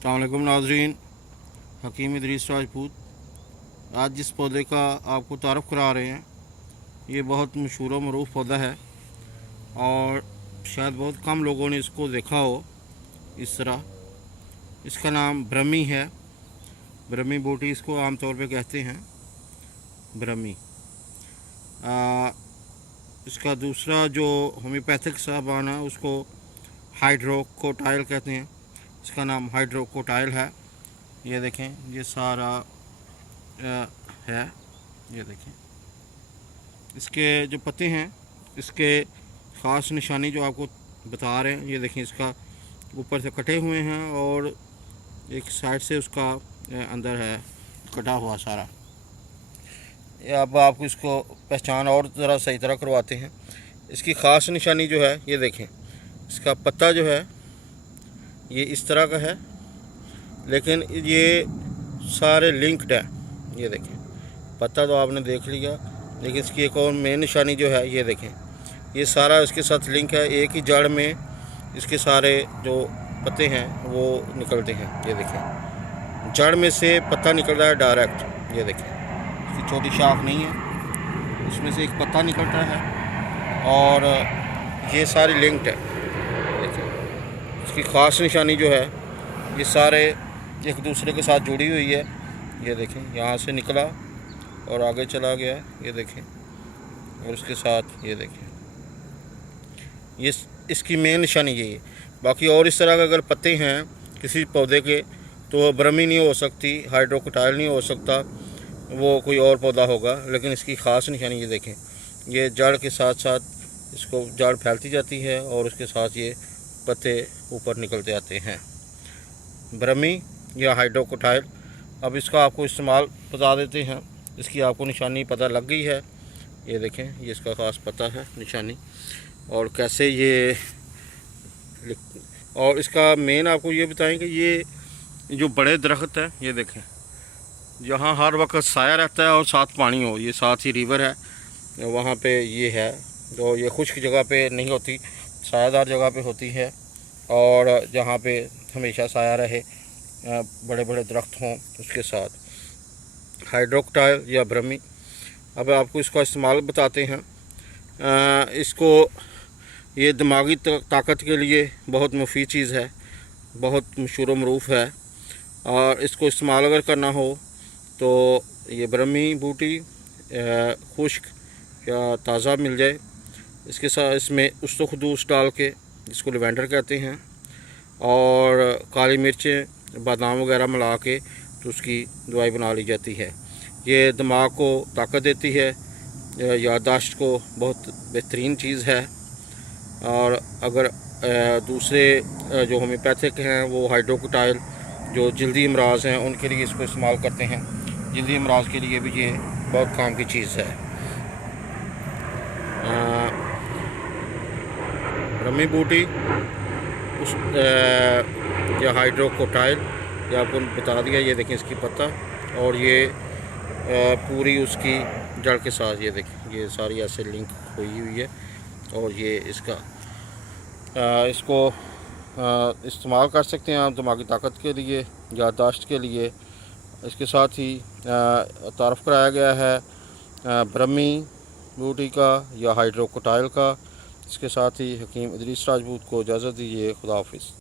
अस्सलाम वालेकुम नाज़रीन, हकीम इदरीस राजपूत। आज जिस पौधे का आपको तारफ़ करा रहे हैं, ये बहुत मशहूर व मरूफ पौधा है और शायद बहुत कम लोगों ने इसको देखा हो इस तरह। इसका नाम ब्रह्मी है। ब्रह्मी बूटी इसको आमतौर पे कहते हैं, ब्रह्मी। इसका दूसरा जो होम्योपैथिक साबान है उसको हाइड्रोकोटाइल कहते हैं। इसका नाम हाइड्रोकोटाइल है। ये देखें, ये सारा है, ये देखें। इसके जो पत्ते हैं, इसके ख़ास निशानी जो आपको बता रहे हैं, ये देखें, इसका ऊपर से कटे हुए हैं और एक साइड से उसका अंदर है कटा हुआ सारा। अब आपको इसको पहचान और ज़रा सही तरह करवाते हैं। इसकी ख़ास निशानी जो है, ये देखें, इसका पत्ता जो है ये इस तरह का है, लेकिन ये सारे लिंक्ड है। ये देखें, पत्ता तो आपने देख लिया, लेकिन इसकी एक और मेन निशानी जो है, ये देखें, ये सारा इसके साथ लिंक है। एक ही जड़ में इसके सारे जो पत्ते हैं वो निकलते हैं। ये देखें, जड़ में से पत्ता निकल रहा है डायरेक्ट। ये देखें, इसकी छोटी शाख नहीं है, इसमें से एक पत्ता निकलता है और ये सारी लिंक्ड है। देखिए, इसकी ख़ास निशानी जो है, ये सारे एक दूसरे के साथ जुड़ी हुई है। ये देखें, यहाँ से निकला और आगे चला गया, ये देखें, और उसके साथ ये देखें, ये इसकी मेन निशानी यही है। बाकी और इस तरह के अगर पत्ते हैं किसी पौधे के, तो ब्रह्मी नहीं हो सकती, हाइड्रोकोटाइल नहीं हो सकता, वो कोई और पौधा होगा। लेकिन इसकी ख़ास निशानी ये देखें, ये जड़ के साथ साथ इसको जड़ फैलती जाती है और उसके साथ ये पत्ते ऊपर निकलते आते हैं। ब्रह्मी या हाइड्रोकोटाइल। अब इसका आपको इस्तेमाल बता देते हैं। इसकी आपको निशानी पता लग गई है। ये देखें, ये इसका ख़ास पता है, निशानी, और कैसे ये। और इसका मेन आपको ये बताएं कि ये जो बड़े दरख्त है, ये देखें, जहाँ हर वक्त साया रहता है और साथ पानी हो, ये साथ ही रिवर है, वहाँ पे ये है। तो ये खुश्क जगह पे नहीं होती, सायादार जगह पे होती है, और जहाँ पे हमेशा साया रहे, बड़े बड़े दरख्त हों उसके साथ। हाइड्रोकोटाइल या ब्रह्मी। अब आपको इसका इस्तेमाल बताते हैं। इसको ये दिमागी ताकत के लिए बहुत मुफीद चीज़ है, बहुत मशहूर मरूफ है। और इसको इस्तेमाल अगर करना हो तो ये ब्रह्मी बूटी खुश्क या ताज़ा मिल जाए, इसके साथ इसमें उस्तखदूस डाल के, जिसको लेवेंडर कहते हैं, और काली मिर्चें, बादाम वगैरह मिला के तो उसकी दवाई बना ली जाती है। ये दिमाग को ताकत देती है, याददाश्त को बहुत बेहतरीन चीज़ है। और अगर दूसरे जो होम्योपैथिक हैं, वो हाइड्रोकोटाइल, जो जल्दी अमराज हैं उनके लिए इसको इस्तेमाल करते हैं। जल्दी अमराज के लिए भी ये बहुत काम की चीज़ है। ब्रह्मी बूटी उस या हाइड्रोकोटाइल, ये आपको बता दिया। ये देखें, इसकी पत्ता, और ये पूरी उसकी जड़ के साथ, ये देखें, ये सारी ऐसे लिंक हुई है। और ये इसका इसको इस्तेमाल कर सकते हैं आप दिमागी ताकत के लिए, याददाश्त के लिए। इसके साथ ही तारफ़ कराया गया है ब्रह्मी बूटी का या हाइड्रोकोटाइल का। इसके साथ ही हकीम इदरीस राजपूत को इजाज़त दीजिए। खुदा हाफिज़।